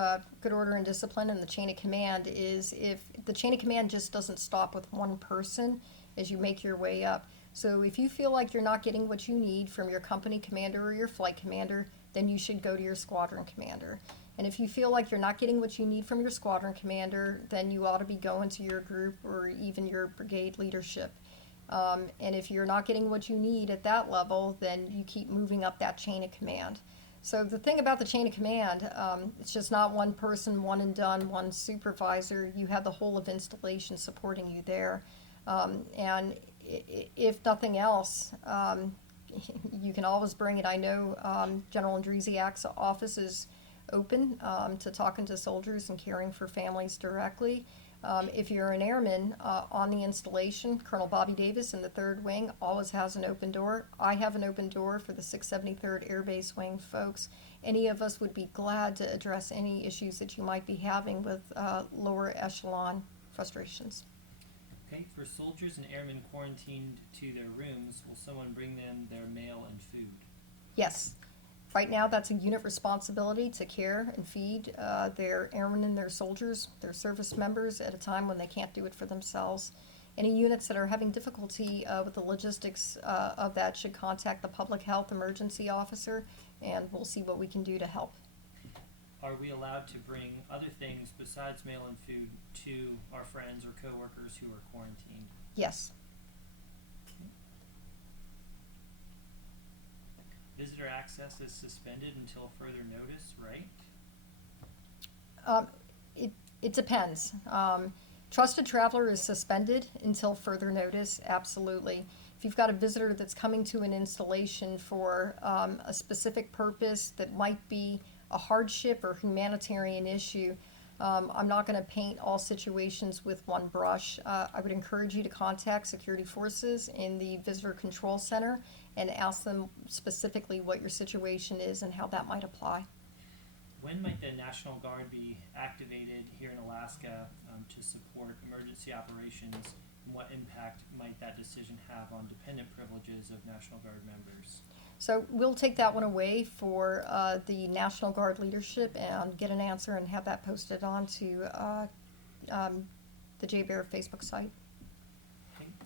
good order and discipline in the chain of command is if the chain of command just doesn't stop with one person as you make your way up. So if you feel like you're not getting what you need from your company commander or your flight commander, then you should go to your squadron commander. And if you feel like you're not getting what you need from your squadron commander, then you ought to be going to your group or even your brigade leadership. And if you're not getting what you need at that level, then you keep moving up that chain of command. So the thing about the chain of command, it's just not one person, one and done, one supervisor. You have the whole of installation supporting you there. And if nothing else, you can always bring it. I know General Andresiak's office is open to talking to soldiers and caring for families directly. If you're an airman on the installation, Colonel Bobby Davis in the 3rd Wing always has an open door. I have an open door for the 673rd Air Base Wing folks. Any of us would be glad to address any issues that you might be having with lower echelon frustrations. Okay, for soldiers and airmen quarantined to their rooms, will someone bring them their mail and food? Yes. Right now, that's a unit responsibility to care and feed their airmen and their soldiers, their service members, at a time when they can't do it for themselves. Any units that are having difficulty with the logistics of that should contact the public health emergency officer, and we'll see what we can do to help. Are we allowed to bring other things besides mail and food to our friends or coworkers who are quarantined? Yes. Visitor access is suspended until further notice, right? It depends. Trusted traveler is suspended until further notice, absolutely. If you've got a visitor that's coming to an installation for a specific purpose that might be a hardship or humanitarian issue, I'm not going to paint all situations with one brush. I would encourage you to contact security forces in the Visitor Control Center and ask them specifically what your situation is and how that might apply. When might the National Guard be activated here in Alaska to support emergency operations, and what impact might that decision have on dependent privileges of National Guard members? So we'll take that one away for the National Guard leadership and get an answer and have that posted onto the JBER Facebook site.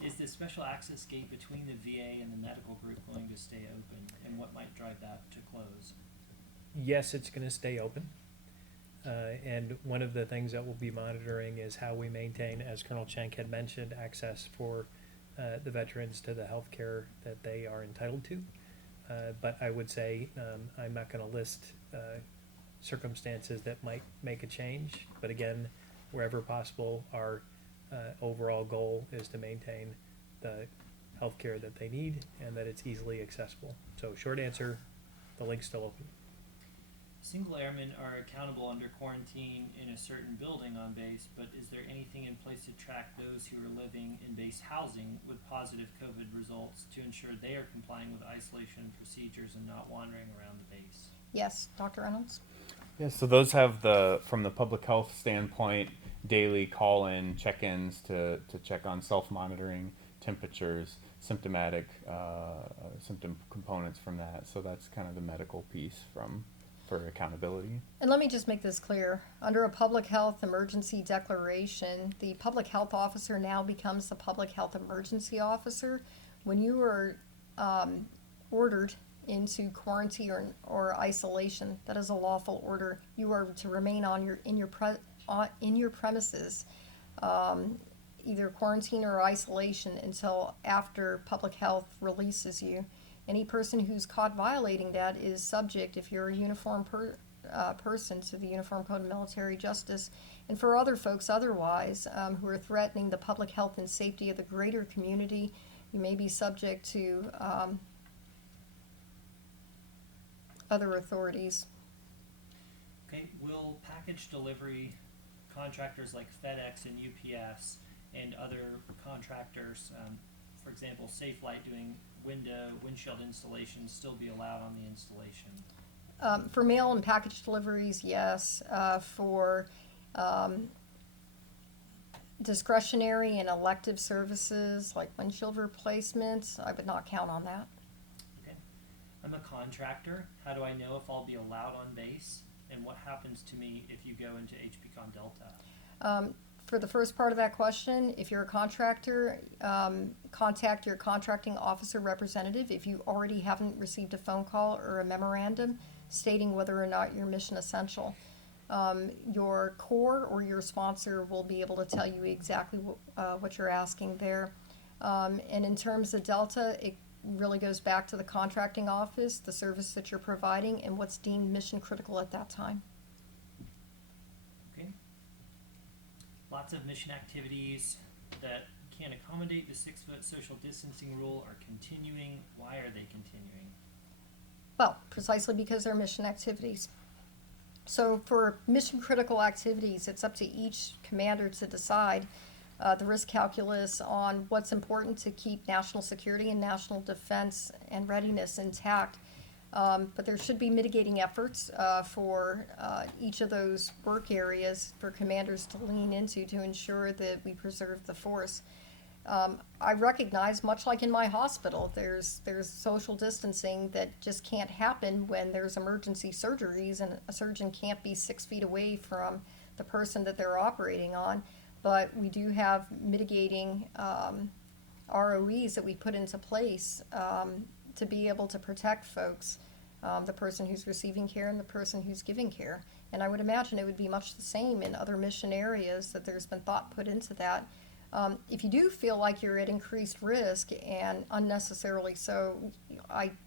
Is the special access gate between the VA and the medical group going to stay open, and what might drive that to close? Yes, it's going to stay open. And one of the things that we'll be monitoring is how we maintain, as Colonel Schenk had mentioned, access for the veterans to the health care that they are entitled to. But I would say I'm not going to list circumstances that might make a change. But again, wherever possible, our overall goal is to maintain the healthcare that they need and that it's easily accessible. So short answer, the link's still open. Single airmen are accountable under quarantine in a certain building on base, but is there anything in place to track those who are living in base housing with positive COVID results to ensure they are complying with isolation procedures and not wandering around the base? Yes, Dr. Reynolds? Yeah, so those have from the public health standpoint, daily call-in check-ins to check on self-monitoring, temperatures, symptomatic symptom components from that. So that's kind of the medical piece for accountability. And let me just make this clear. Under a public health emergency declaration, the public health officer now becomes the public health emergency officer. When you are ordered into quarantine or isolation, that is a lawful order. You are to remain in your premises, either quarantine or isolation, until after public health releases you. Any person who's caught violating that is subject, if you're a uniformed person, to the Uniform Code of Military Justice. And for other folks otherwise who are threatening the public health and safety of the greater community, you may be subject to other authorities. Okay, will package delivery contractors like FedEx and UPS and other contractors, for example, Safelite doing windshield installations, still be allowed on the installation? For mail and package deliveries, yes. For discretionary and elective services like windshield replacements, I would not count on that. Okay. I'm a contractor. How do I know if I'll be allowed on base? And what happens to me if you go into HPCon Delta? For the first part of that question, if you're a contractor, contact your contracting officer representative if you already haven't received a phone call or a memorandum stating whether or not you're mission essential. Your core or your sponsor will be able to tell you exactly what you're asking there. And in terms of Delta, it really goes back to the contracting office, the service that you're providing, and what's deemed mission critical at that time. Okay. Lots of mission activities that can't accommodate the 6-foot social distancing rule are continuing. Why are they continuing? Well, precisely because they're mission activities. So for mission critical activities, it's up to each commander to decide the risk calculus on what's important to keep national security and national defense and readiness intact. But there should be mitigating efforts for each of those work areas for commanders to lean into to ensure that we preserve the force. I recognize, much like in my hospital, there's social distancing that just can't happen when there's emergency surgeries, and a surgeon can't be 6 feet away from the person that they're operating on. But we do have mitigating ROEs that we put into place to be able to protect folks, the person who's receiving care and the person who's giving care. And I would imagine it would be much the same in other mission areas, that there's been thought put into that. If you do feel like you're at increased risk, and unnecessarily so,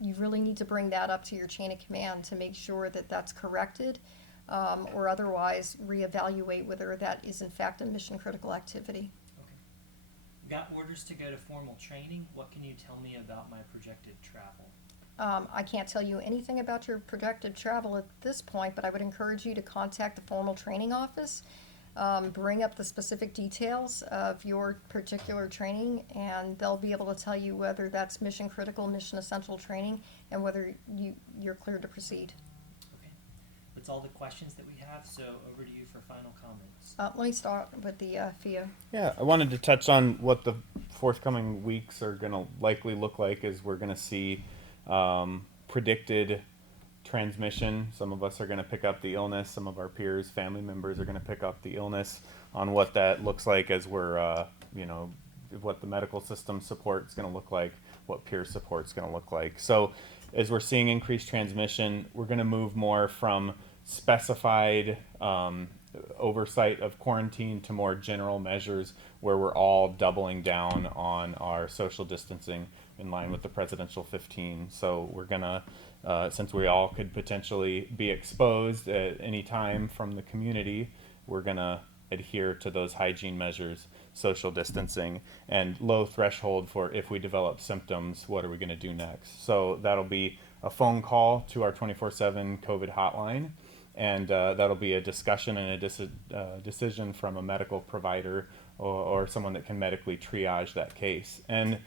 you really need to bring that up to your chain of command to make sure that that's corrected, or otherwise reevaluate whether that is in fact a mission critical activity. Okay. Got orders to go to formal training. What can you tell me about my projected travel? I can't tell you anything about your projected travel at this point, but I would encourage you to contact the formal training office. Bring up the specific details of your particular training, and they'll be able to tell you whether that's mission critical, mission essential training, and whether you're cleared to proceed. Okay. That's all the questions that we have, so over to you for final comments. Let me start with the FIO. Yeah, I wanted to touch on what the forthcoming weeks are going to likely look like. Is we're going to see predicted transmission. Some of us are going to pick up the illness. Some of our peers, family members, are going to pick up the illness. On what that looks like as we're, what the medical system support is going to look like, what peer support is going to look like. So, as we're seeing increased transmission, we're going to move more from specified oversight of quarantine to more general measures where we're all doubling down on our social distancing in line with the presidential 15. So we're gonna, since we all could potentially be exposed at any time from the community, we're gonna adhere to those hygiene measures, social distancing, and low threshold for if we develop symptoms, what are we going to do next? So that'll be a phone call to our 24/7 COVID hotline, and that'll be a discussion and a decision from a medical provider or someone that can medically triage that case. And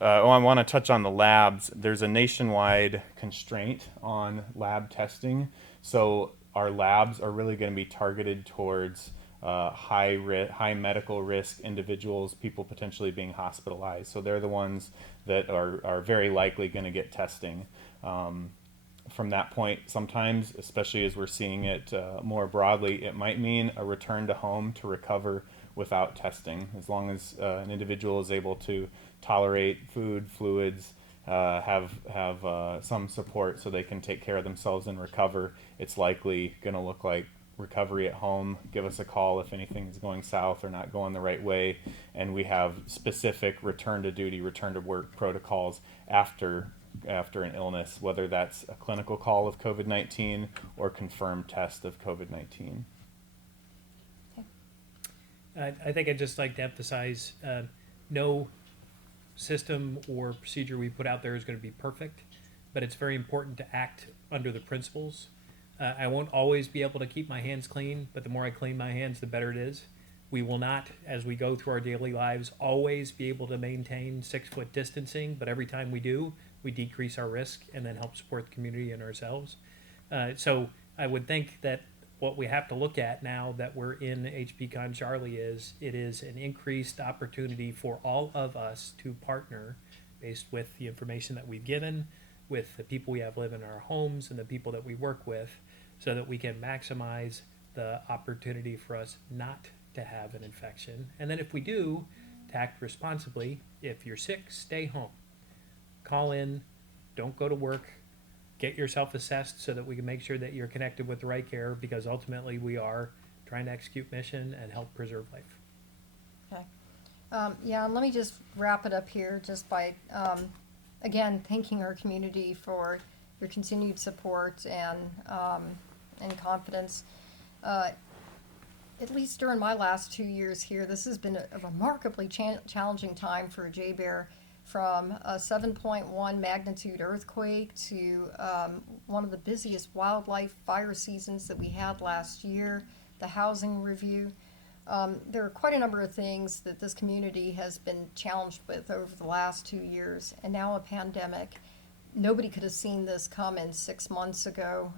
I want to touch on the labs. There's a nationwide constraint on lab testing, so our labs are really going to be targeted towards high medical risk individuals, people potentially being hospitalized. So they're the ones that are very likely going to get testing. From that point, sometimes, especially as we're seeing it more broadly, it might mean a return to home to recover without testing. As long as an individual is able to tolerate food, fluids, have some support so they can take care of themselves and recover, it's likely going to look like recovery at home. Give us a call if anything's going south or not going the right way, and we have specific return to duty, return to work protocols after an illness, whether that's a clinical call of COVID-19 or confirmed test of COVID-19. I think I'd just like to emphasize no system or procedure we put out there is going to be perfect, but it's very important to act under the principles. I won't always be able to keep my hands clean, but the more I clean my hands, the better it is. We will not, as we go through our daily lives, always be able to maintain 6-foot distancing, but every time we do, we decrease our risk and then help support the community and ourselves. So I would think that what we have to look at now that we're in HPCon Charlie is it is an increased opportunity for all of us to partner based with the information that we've given, with the people we have live in our homes and the people that we work with, so that we can maximize the opportunity for us not to have an infection. And then if we do, to act responsibly. If you're sick, stay home. Call in, don't go to work, get yourself assessed so that we can make sure that you're connected with the right care, because ultimately we are trying to execute mission and help preserve life. Okay. Yeah, and let me just wrap it up here just by, again, thanking our community for your continued support and confidence. At least during my last 2 years here, this has been a remarkably challenging time for JBER, from a 7.1 magnitude earthquake to one of the busiest wildlife fire seasons that we had last year, the housing review. There are quite a number of things that this community has been challenged with over the last 2 years, and now a pandemic. Nobody could have seen this come in 6 months ago.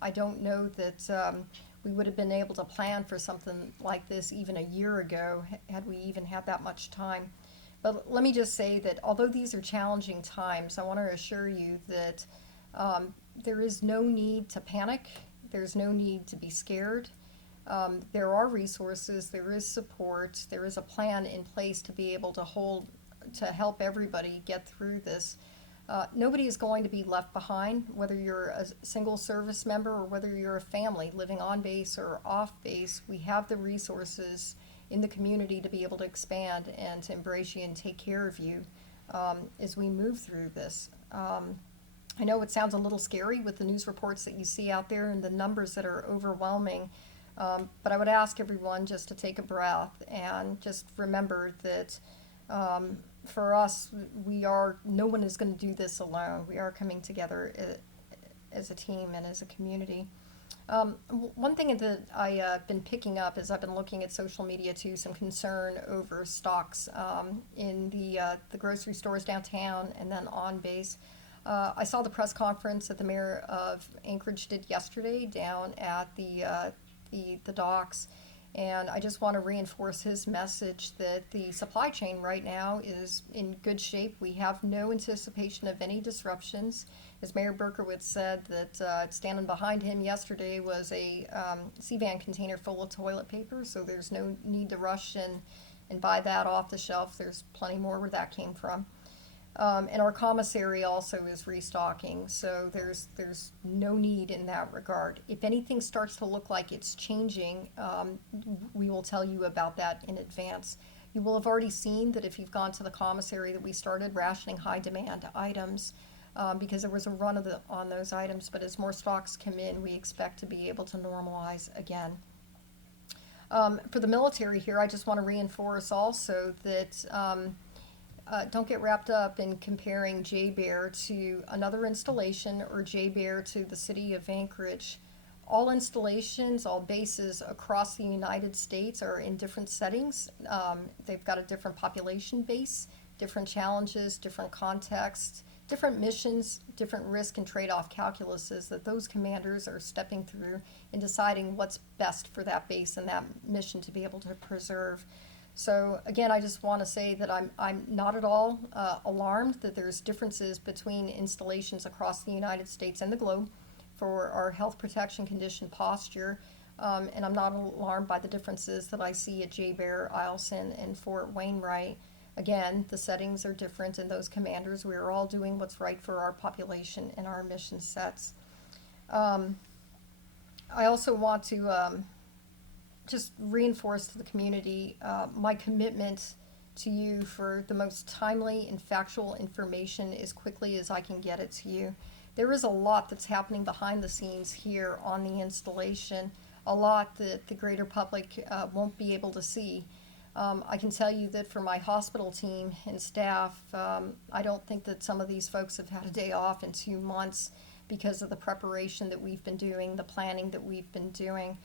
I don't know that we would have been able to plan for something like this even a year ago, had we even had that much time. But let me just say that although these are challenging times, I want to assure you that there is no need to panic. There's no need to be scared. There are resources, there is support, there is a plan in place to be able to help everybody get through this. Nobody is going to be left behind, whether you're a single service member or whether you're a family living on base or off base. We have the resources in the community to be able to expand and to embrace you and take care of you as we move through this. I know it sounds a little scary with the news reports that you see out there and the numbers that are overwhelming, but I would ask everyone just to take a breath and just remember that for us, no one is going to do this alone. We are coming together as a team and as a community. One thing that I've been picking up as I've been looking at social media too, some concern over stocks in the grocery stores downtown and then on base. I saw the press conference that the mayor of Anchorage did yesterday down at the docks, and I just want to reinforce his message that the supply chain right now is in good shape. We have no anticipation of any disruptions. As Mayor Berkowitz said, that standing behind him yesterday was a C-van container full of toilet paper, so there's no need to rush and buy that off the shelf. There's plenty more where that came from. And our commissary also is restocking, so there's no need in that regard. If anything starts to look like it's changing, we will tell you about that in advance. You will have already seen that if you've gone to the commissary that we started rationing high demand items because there was a run on those items, but as more stocks come in, we expect to be able to normalize again. For the military here, I just want to reinforce also that don't get wrapped up in comparing JBER to another installation or JBER to the city of Anchorage. All installations, all bases across the United States are in different settings. They've got a different population base, different challenges, different contexts, different missions, different risk and trade-off calculuses that those commanders are stepping through in deciding what's best for that base and that mission to be able to preserve. So again, I just want to say that I'm not at all alarmed that there's differences between installations across the United States and the globe for our health protection condition posture, and I'm not alarmed by the differences that I see at JBER, Eielson, and Fort Wainwright. Again, the settings are different, and those commanders, we are all doing what's right for our population and our mission sets. I also want to just reinforce to the community my commitment to you for the most timely and factual information as quickly as I can get it to you. There is a lot that's happening behind the scenes here on the installation, a lot that the greater public won't be able to see. I can tell you that for my hospital team and staff, I don't think that some of these folks have had a day off in 2 months because of the preparation that we've been doing, the planning that we've been doing.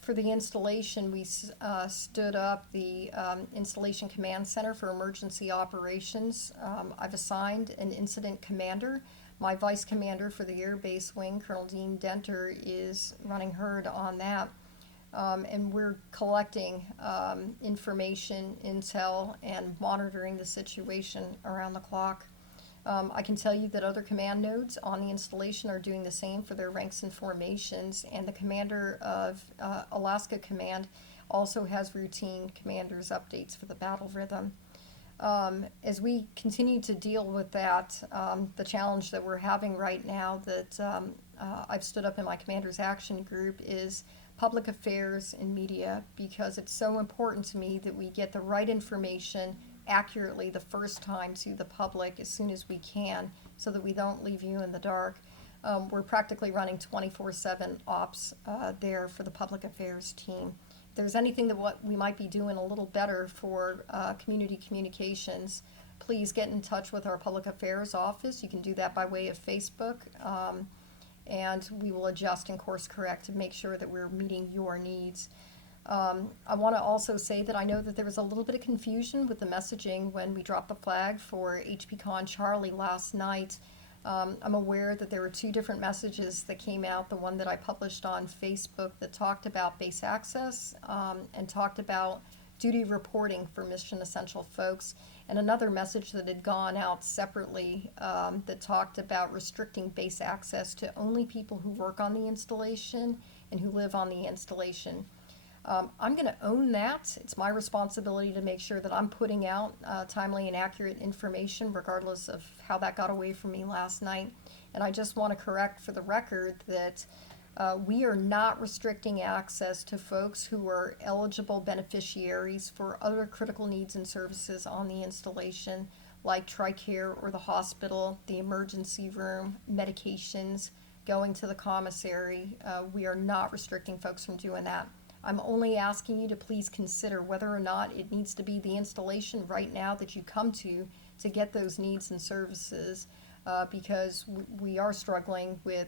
For the installation, we stood up the Installation Command Center for Emergency Operations. I've assigned an incident commander. My vice commander for the Air Base Wing, Colonel Dean Denter, is running herd on that. And we're collecting information, intel, and monitoring the situation around the clock. I can tell you that other command nodes on the installation are doing the same for their ranks and formations, and the commander of Alaska Command also has routine commander's updates for the battle rhythm. As we continue to deal with that, the challenge that we're having right now that I've stood up in my commander's action group is public affairs and media, because it's so important to me that we get the right information accurately the first time to the public as soon as we can so that we don't leave you in the dark. We're practically running 24/7 ops there for the public affairs team. If there's anything that what we might be doing a little better for community communications, please get in touch with our public affairs office. You can do that by way of Facebook, and we will adjust and course correct to make sure that we're meeting your needs. I want to also say that I know that there was a little bit of confusion with the messaging when we dropped the flag for HPCon Charlie last night. I'm aware that there were 2 different messages that came out, the one that I published on Facebook that talked about base access and talked about duty reporting for mission essential folks, and another message that had gone out separately that talked about restricting base access to only people who work on the installation and who live on the installation. I'm going to own that. It's my responsibility to make sure that I'm putting out timely and accurate information regardless of how that got away from me last night. And I just want to correct for the record that we are not restricting access to folks who are eligible beneficiaries for other critical needs and services on the installation, like Tricare or the hospital, the emergency room, medications, going to the commissary. We are not restricting folks from doing that. I'm only asking you to please consider whether or not it needs to be the installation right now that you come to get those needs and services, because we are struggling with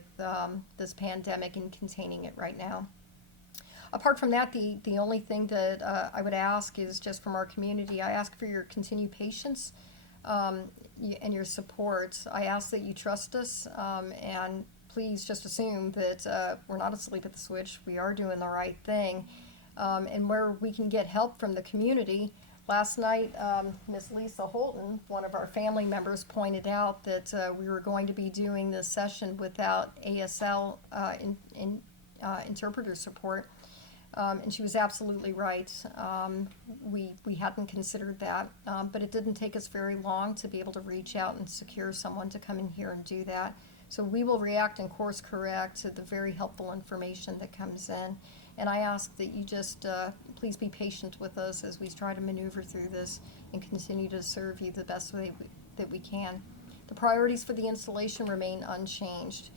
this pandemic and containing it right now. Apart from that, the only thing that I would ask is just from our community, I ask for your continued patience and your support. I ask that you trust us, and please just assume that we're not asleep at the switch. We are doing the right thing. And where we can get help from the community, last night Ms. Lisa Holton, one of our family members, pointed out that we were going to be doing this session without ASL interpreter support. And she was absolutely right. We hadn't considered that, but it didn't take us very long to be able to reach out and secure someone to come in here and do that. So we will react and course correct to the very helpful information that comes in. And I ask that you just please be patient with us as we try to maneuver through this and continue to serve you the best way that we can. The priorities for the installation remain unchanged.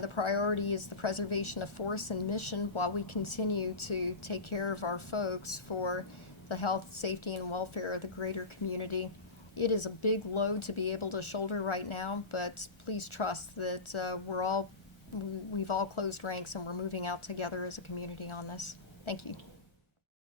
The priority is the preservation of forest and mission while we continue to take care of our folks for the health, safety, and welfare of the greater community. It is a big load to be able to shoulder right now, but please trust that we've all closed ranks and we're moving out together as a community on this. Thank you.